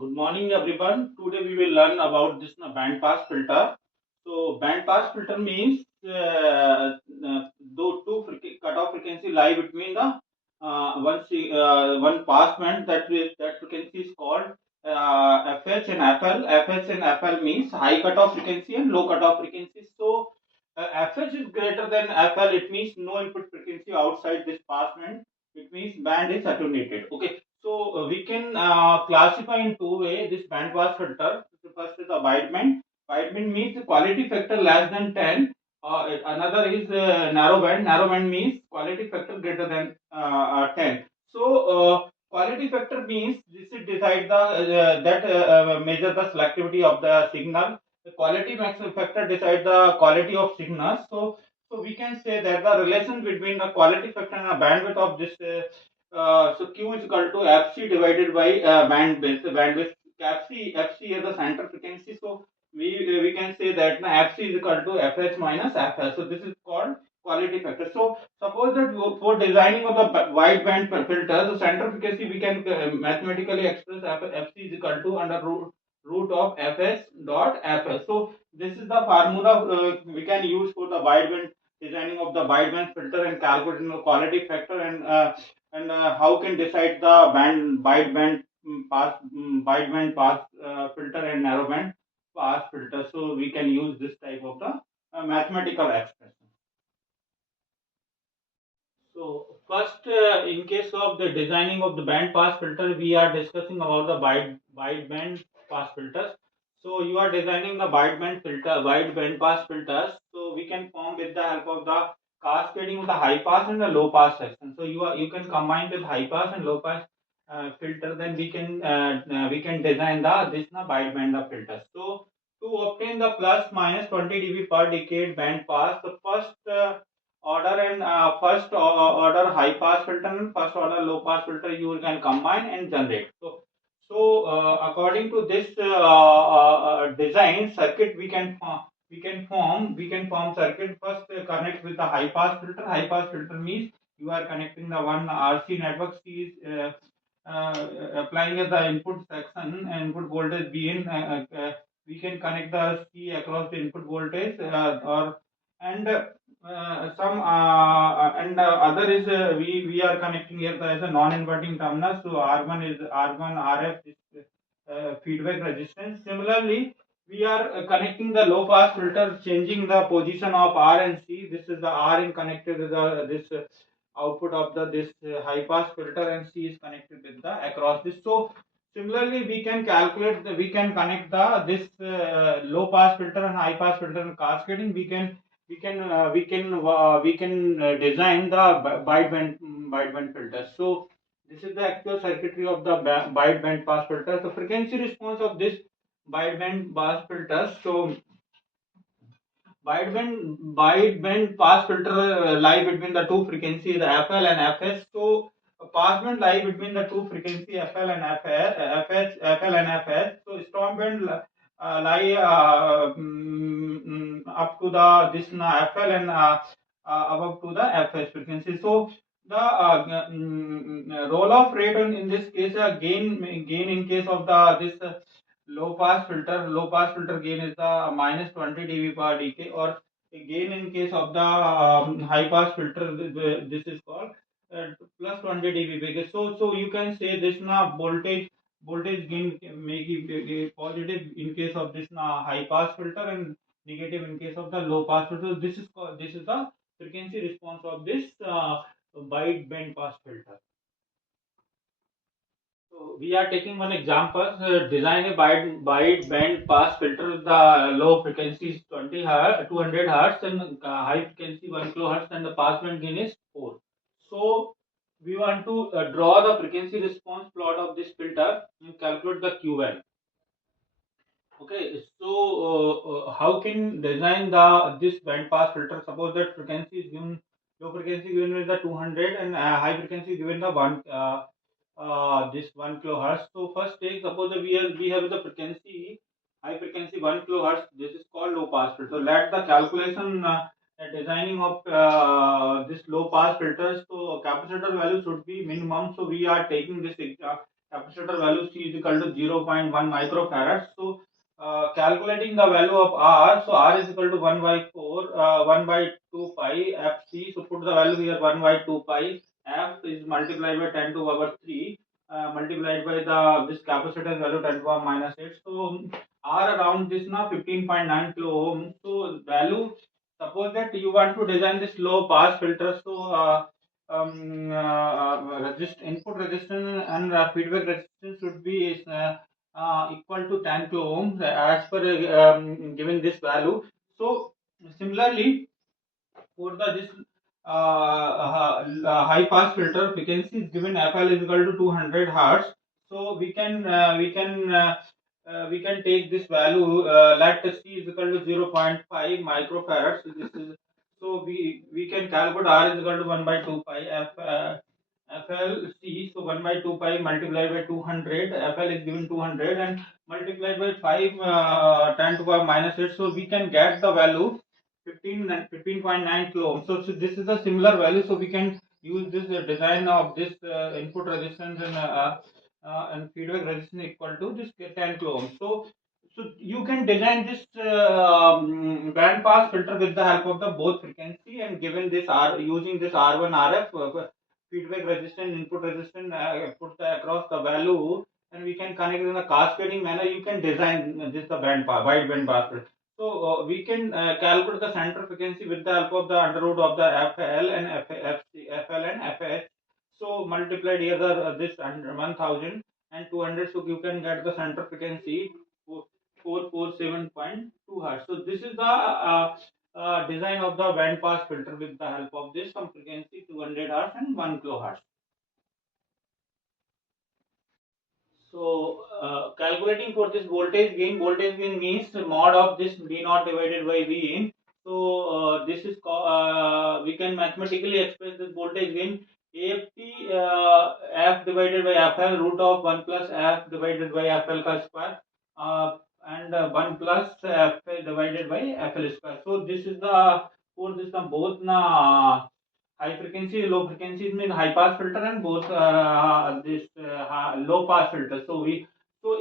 Good morning, everyone. Today we will learn about this band pass filter. So, band pass filter means though cutoff frequency lie between the one pass band that frequency is called FH and FL. FH and FL means high cutoff frequency and low cutoff frequency. So, FH is greater than FL. It means no input frequency outside this pass band. It means band is attenuated. Okay. So we can classify in two ways this band pass filter. The first is the wideband. Wideband means the quality factor less than 10. Another is narrow band. Narrow band means quality factor greater than 10. So quality factor means this is decide the that measure the selectivity of the signal. The quality maximum factor decide the quality of signals. So we can say that the relation between the quality factor and the bandwidth of this so Q is equal to fc divided by bandwidth. Fc is the center frequency. So we can say that fc is equal to fh minus fs. So this is called quality factor. So suppose that for designing of the wide band filter, the center frequency we can mathematically express fc is equal to under root of fs dot fs. So this is the formula we can use for the wide band designing of the wideband filter and calculating the quality factor and how can decide the wideband pass filter and narrowband pass filter. So we can use this type of the mathematical expression. So first, in case of the designing of the band pass filter, we are discussing about the wideband pass filters. So you are designing the wideband pass filters. So we can form with the help of the cascading of the high pass and the low pass section. So you can combine with high pass and low pass filter. Then we can design the this wideband of filters. So to obtain the plus minus 20 dB per decade band pass, the first order and order high pass filter and first order low pass filter you can combine and generate. So according to this design circuit, we can form circuit. First connect with the high pass filter. High pass filter means you are connecting the one RC network. C is applying as the input section and input voltage B in. We can connect the C across the input voltage or and some and other is we are connecting here as a non-inverting terminal. So R1 is R1 RF is feedback resistance. Similarly, we are connecting the low pass filter, changing the position of R and C. This is the R in connected with the this output of the this high pass filter, and C is connected with the across this. So similarly, we can calculate we can connect the this low pass filter and high pass filter and cascading. We can design the wideband filter. So this is the actual circuitry of the wideband pass filter. The frequency response of this wideband pass filter. So wideband pass filter lie between the two frequencies FL and FH. So pass band lie between the two frequency FL and FL and FH. So stop band lie up to the this FL and above to the FH frequency. So the roll off rate in this case gain in case of the this low pass filter gain is the minus 20 dB per decay, or gain in case of the high pass filter this is called plus 20 dB because so you can say this na voltage gain make it positive in case of this na high pass filter and negative in case of the low pass filter. This is the frequency response of this wide band pass filter. So we are taking one example. Design a wide band pass filter. The low frequency is 20 hertz, 200 hertz, and high frequency 1 kilohertz, and the pass band gain is 4. So we want to draw the frequency response plot of this filter and calculate the Q value. Okay, so how can design the this band pass filter? Suppose that frequency is given, low frequency given is the 200 and high frequency given the one this 1 kilohertz. So first take suppose that we have the frequency high frequency 1 kilohertz. This is called low pass filter. So let the calculation designing of this low pass filters. So capacitor value should be minimum. So we are taking this capacitor value C is equal to 0.1 microfarad. So calculating the value of R, so R is equal to 1 by 4, 1 by 2 pi Fc. So put the value here 1 by 2 pi. F is multiplied by 10 to the power 3, multiplied by the this capacitor value 10 to the power minus 8. So R around this now 15.9 kilo ohm. So value, suppose that you want to design this low pass filter. So input resistance and feedback resistance should be equal to 10 kilo ohms as per given this value. So similarly, for the this high pass filter frequency is given FL is equal to 200 hertz. So we can take this value, let C is equal to 0.5 microfarad. So this is, so we can calculate R is equal to 1 by 2 pi FLC. So 1 by 2 pi multiplied by 200. FL is given 200 and multiplied by 5, 10 to the power minus 8. So we can get the value 15.9 kilo ohm. So this is a similar value. So we can use this design of this input resistance and feedback resistance equal to this 10 kilo ohm. So you can design this band pass filter with the help of the both frequency, and given this R, using this R1 RF feedback resistance, input resistance, put across the value, and we can connect in a cascading manner. You can design this the band pass, wide band pass filter. So we can calculate the center frequency with the help of the under root of the FL and FL and FH. So multiplied here the this 1000 and 200. So you can get the center frequency 447.2 hertz. So this is the design of the band pass filter with the help of this some frequency 200 hertz and 1 kilohertz. So calculating for this voltage gain means mod of this V naught divided by V in. So this is we can mathematically express this voltage gain AFT F divided by FL root of 1 plus F divided by FL ka square and 1 plus FL divided by FL square. So this is the for this both na high frequency, low frequencies mean high pass filter and both this low pass filter. So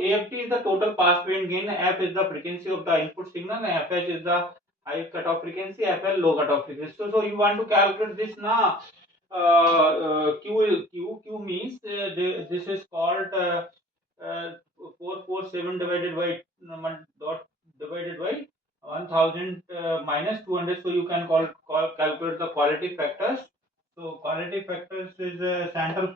AFT is the total pass band gain, F is the frequency of the input signal, and FH is the high cutoff frequency, FL low cutoff frequency. So you want to calculate this now. Q means this is called uh, 447 divided by dot divided by 1000 minus 200. So you can calculate the quality factors. So quality factors is center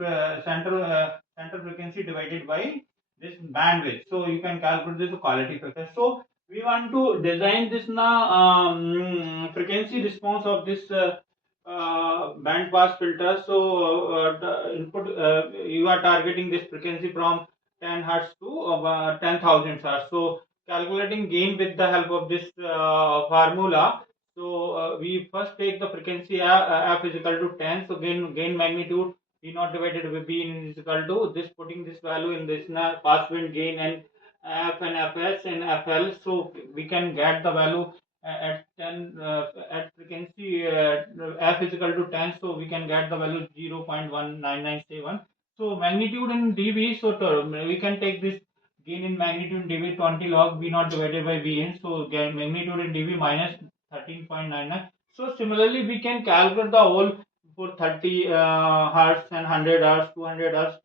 frequency divided by this bandwidth. So you can calculate this quality factor. So we want to design this now frequency response of this band pass filter. So the input you are targeting this frequency from 10 hertz to 10,000 hertz. So calculating gain with the help of this formula. So we first take the frequency f is equal to 10. So gain magnitude V naught divided by B is equal to this, putting this value in this pass band gain and F and Fs and FL. So we can get the value at 10 at frequency F is equal to 10. So we can get the value 0.1997. So magnitude in dB. So we can take this gain in magnitude in dB 20 log V naught divided by Vn. So gain magnitude in dB minus 13.99. So similarly we can calculate the whole for 30 hertz and 100 hertz, 200 hertz,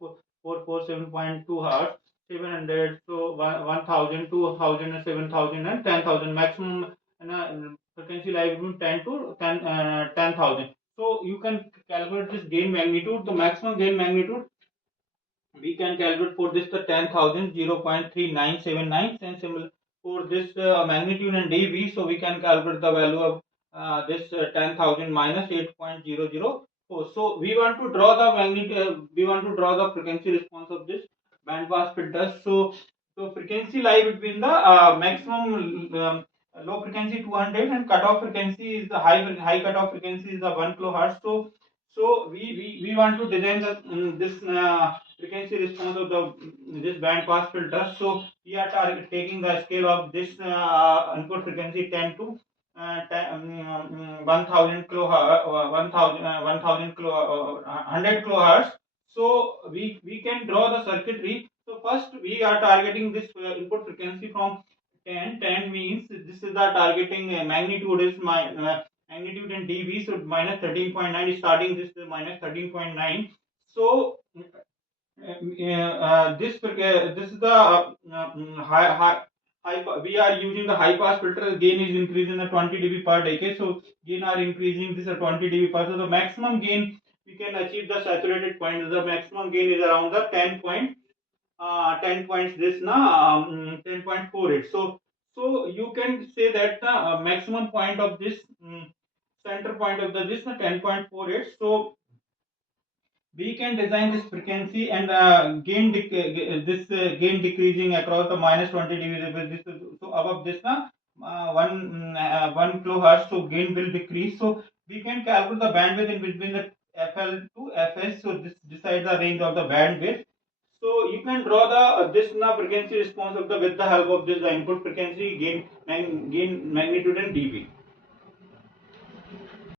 447.2 hertz, 700, so 1000, 2000 and 7000 and 10,000 maximum frequency lies between 10 to 10,000. So you can calculate this gain magnitude. The maximum gain magnitude we can calculate for this the 10,000 0.3979, and similar for this magnitude and dB. So we can calculate the value of this 10,000 minus 8.004. So we want to draw the magnitude, we want to draw the frequency response of this band pass filter. So frequency lie between the maximum low frequency 200 and cutoff frequency is the high cutoff frequency is the 1 kilohertz. So we want to design the this frequency response of the this band pass filter. So we are taking the scale of this input frequency 10 to 1000 kilohertz, 1000 kilo 100 kilohertz. So we can draw the circuitry. So first we are targeting this input frequency from 10. 10 means this is the targeting magnitude is my magnitude in dB. So minus 13.9 is starting this minus 13.9. So this is the we are using the high pass filter. Gain is increasing the 20 dB per decade. So gain are increasing this 20 dB per. So the maximum gain we can achieve the saturated point. The maximum gain is around the 10 points this na 10.48. So you can say that the maximum point of this center point of the this na 10.48. So we can design this frequency and this gain decreasing across the minus 20 degrees. This so above this na 1 kilohertz, so gain will decrease. So we can calculate the bandwidth in between the FL to FS. So this decides the range of the bandwidth. So you can draw the this na frequency response of the with the help of this the input frequency gain magnitude and dB.